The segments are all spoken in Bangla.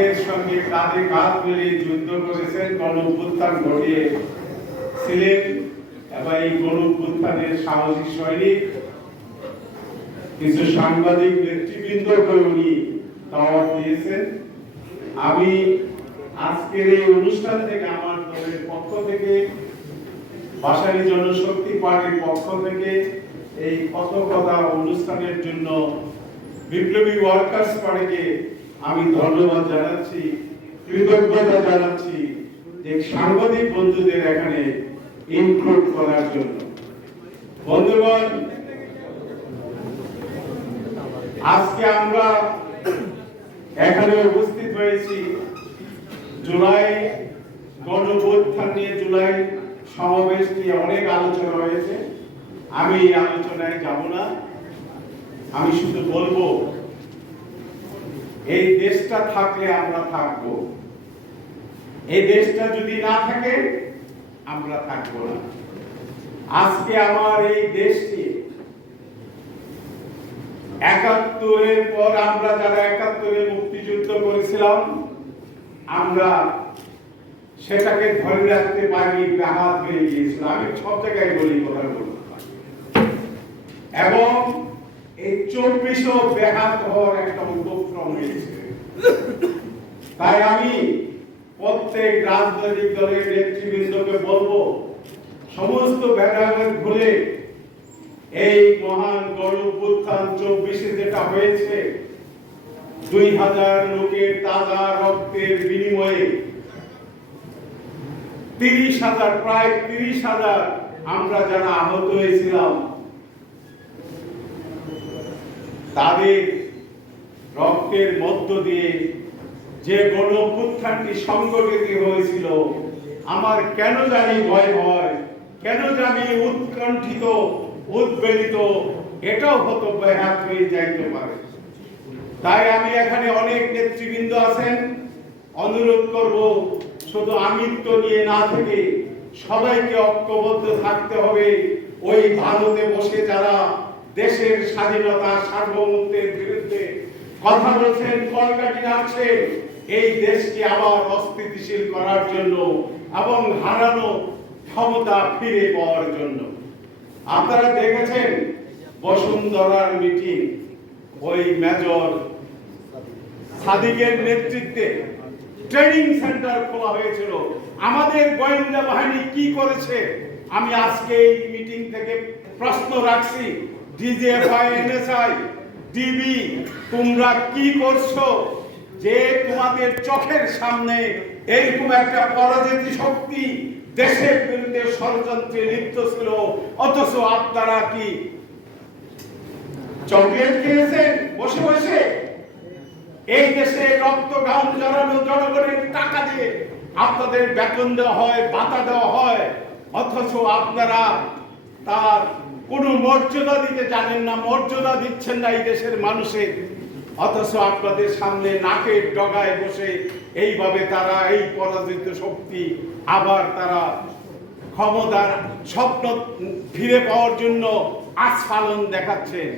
আমাদের সঙ্গে কাঁধে কাঁধ মিলিয়ে যুদ্ধ করেছেন, গণ ঘটিয়ে ছিলেন এবং এই গণ অভ্যুত্থানের সাহসী সৈনিক। কিছু সাংবাদিক নেতৃবৃন্দকে উনি দাওয়াত দিয়েছেন। আমি আজকের এই অনুষ্ঠান থেকে আমার দলের পক্ষ থেকে ভাষালী জনশক্তি পার্টির পক্ষ থেকে এই কত কথা অনুষ্ঠানের জন্য বিপ্লবী ওয়ার্কার্স পার্টিকে আমি ধন্যবাদ জানাচ্ছি, কৃতজ্ঞতা জানাচ্ছি যে সাংবাদিক বন্ধুদের এখানে ইনক্লুড করার জন্য। বন্ধুগণ, আজকে আমরা এখানে উপস্থিত হয়েছি জুলাই গণভ্যুত্থান নিয়ে, জুলাই সমাবেশ নিয়ে অনেক আলোচনা হয়েছে। আমি এই আলোচনায় যাব না। আমি শুধু বলব এই দেশটা থাকলে আমরা থাকব। এই দেশটা যদি না থাকে, আমরা থাকব না। আজকে আমার এই দেশটি একাত্তরের পর আমরা যারা একাত্তরে মুক্তিযুদ্ধ করেছিলাম, আমরা সেটাকে ধরে রাখতে পারি ব্যাহাত হয়ে গিয়েছিল। আমি সব জায়গায় বলি কথা বলতে এবং এই চব্বিশও ব্যাহাত হওয়ার একটা উপক্রম তাই আমি প্রত্যেক রাজনৈতিক দলের নেতৃবৃন্দকে বলব, সমস্ত ব্যাঘাত ভুলে এই মহান গণ উত্থান চব্বিশে যেটা হয়েছে, দুই হাজার লোকের তাজা রক্তের বিনিময়ে তিরিশ হাজার, প্রায় তিরিশ হাজার আমরা যারা আহত হয়েছিলাম, তাদের রক্তের মধ্য দিয়ে যে গণ উত্থানটি সংগঠিত হয়েছিল, আমার কেন জানি ভয় হয়, কেন জানি উৎকণ্ঠিত, উদ্বেলিত, এটাও হতো ব্যাহাত হয়ে যাইতে পারে। তাই আমি এখানে অনেক নেতৃবৃন্দ আছেন, অনুরোধ করব শুধু আমিত্ব নিয়ে না থেকে সবাইকে ঐক্যবদ্ধ থাকতে হবে। ওই ভারতে বসে যারা দেশের স্বাধীনতা সার্বভৌমত্বের বিরুদ্ধে কথা বলছেন, কলকাঠি নাড়ছেন এই দেশকে আবার অস্থিতিশীল করার জন্য এবং হারানো ক্ষমতা ফিরে পাওয়ার জন্য। আপনারা দেখেছেন বসুন্ধরার মিটিং, ওই মেজর সাদিকের নেতৃত্বে ট্রেনিং সেন্টার খোলা হয়েছিল। আমাদের গোয়েন্দা বাহিনী কি করেছে? আমি আজকে এই মিটিং থেকে প্রশ্ন রাখছি। ডিজিএফআই এনএসআই ডিবি তোমরা কি করছ? যে তোমাদের চোখের সামনে এইরকম একটা পরাজিত শক্তি দেশের বিরুদ্ধে ষড়যন্ত্রে লিপ্ত ছিল, অথচ আপনারা কি চকলেট খেয়েছেন? বসে বসে। এই দেশে রক্ত ঘাম জড়ানো জনগণের টাকা দিয়ে আপনাদের বেতন দেওয়া হয়, ভাতা দেওয়া হয়, অথচ আপনারা তার কোনো মর্যাদা দিতে জানেন না, মর্যাদা দিচ্ছেন না এই দেশের মানুষের অথচ আপনাদের সামনে নাকের ডগায় বসে এইভাবে তারা এই পরাজিত শক্তি আবার তারা ক্ষমতার স্বপ্ন ফিরে পাওয়ার জন্য আস্ফালন দেখাচ্ছেন।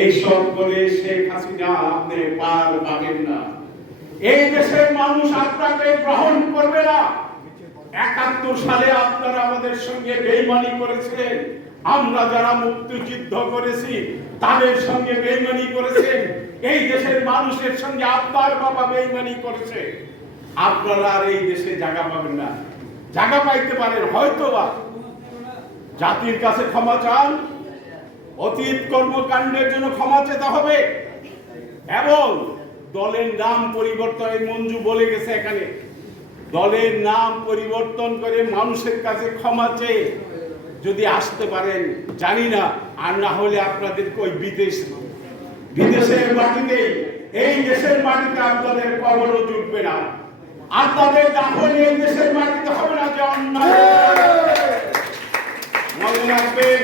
এই সব করে শেখ হাসিনা আপনি পার পাবেন না। এই দেশের মানুষ আপনাকে গ্রহণ করবে না। একাত্তর সালে আপনারা আমাদের সঙ্গে বেইমানি করেছিলেন। আমরা যারা মুক্তিযুদ্ধ করেছি, তাদের সঙ্গে বেইমানি করেছেন এই দেশের মানুষের সঙ্গে আপনার বাবা বেইমানি করেছে। আপনারা আর এই দেশে জায়গা পাবেন না। জায়গা পাইতে পারেন হয়তো বা জাতির কাছে ক্ষমা চান, অতীত কর্মকাণ্ডের জন্য ক্ষমা চেতে হবে। এবং দলের নাম পরিবর্তন মঞ্জু বলে গেছে এখানে। দলের নাম পরিবর্তন করে মানুষের কাছে ক্ষমা চেয়ে যদি আসতে পারেন, জানি না, আর না হলে আপনাদেরকে ওই বিদেশ, বিদেশের মাটিতে, এই দেশের মাটিতে আপনাদের কবরও জুটবে না। আপনাদের এই দেশের মাটিতে হবে না, যে অন্যায়। মনে রাখবেন,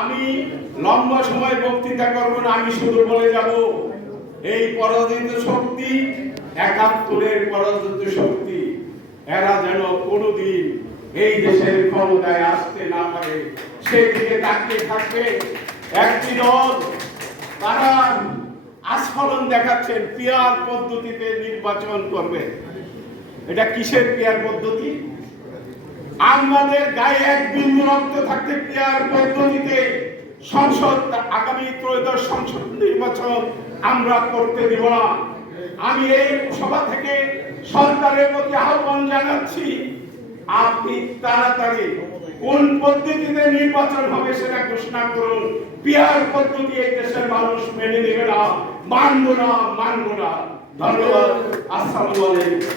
আমি লম্বা সময় বক্তৃতা করব না, আমি শুধু বলে যাব, এই পরাজিত শক্তি, একাত্তরের পরাজিত শক্তি, এরা যেন কোনোদিন এই দেশের ক্ষমতায় আসতে না পারে সেই দিকে তাকিয়ে থাকবে একটি দল। তারা আস্ফলন দেখাচ্ছেন, পিয়ার পদ্ধতিতে নির্বাচন করবে। এটা কিসের পিয়ার পদ্ধতি? আমাদের গায়ে এক বিন্দু রক্ত থাকতে পিয়ার পদ্ধতিতে সংসদ, আগামী ত্রয়োদশ সংসদ নির্বাচন আমরা করতে দেব না। আমি এই সভা থেকে সরকারের প্রতি আহ্বান জানাচ্ছি। আপনি তাড়াতাড়ি কোন পদ্ধতিতে নির্বাচন হবে সেটা ঘোষণা করুন। পিয়ার পদ্ধতি এই দেশের মানুষ মেনে নেবে না। মানব না মানব না। ধন্যবাদ। আসসালামু আলাইকুম।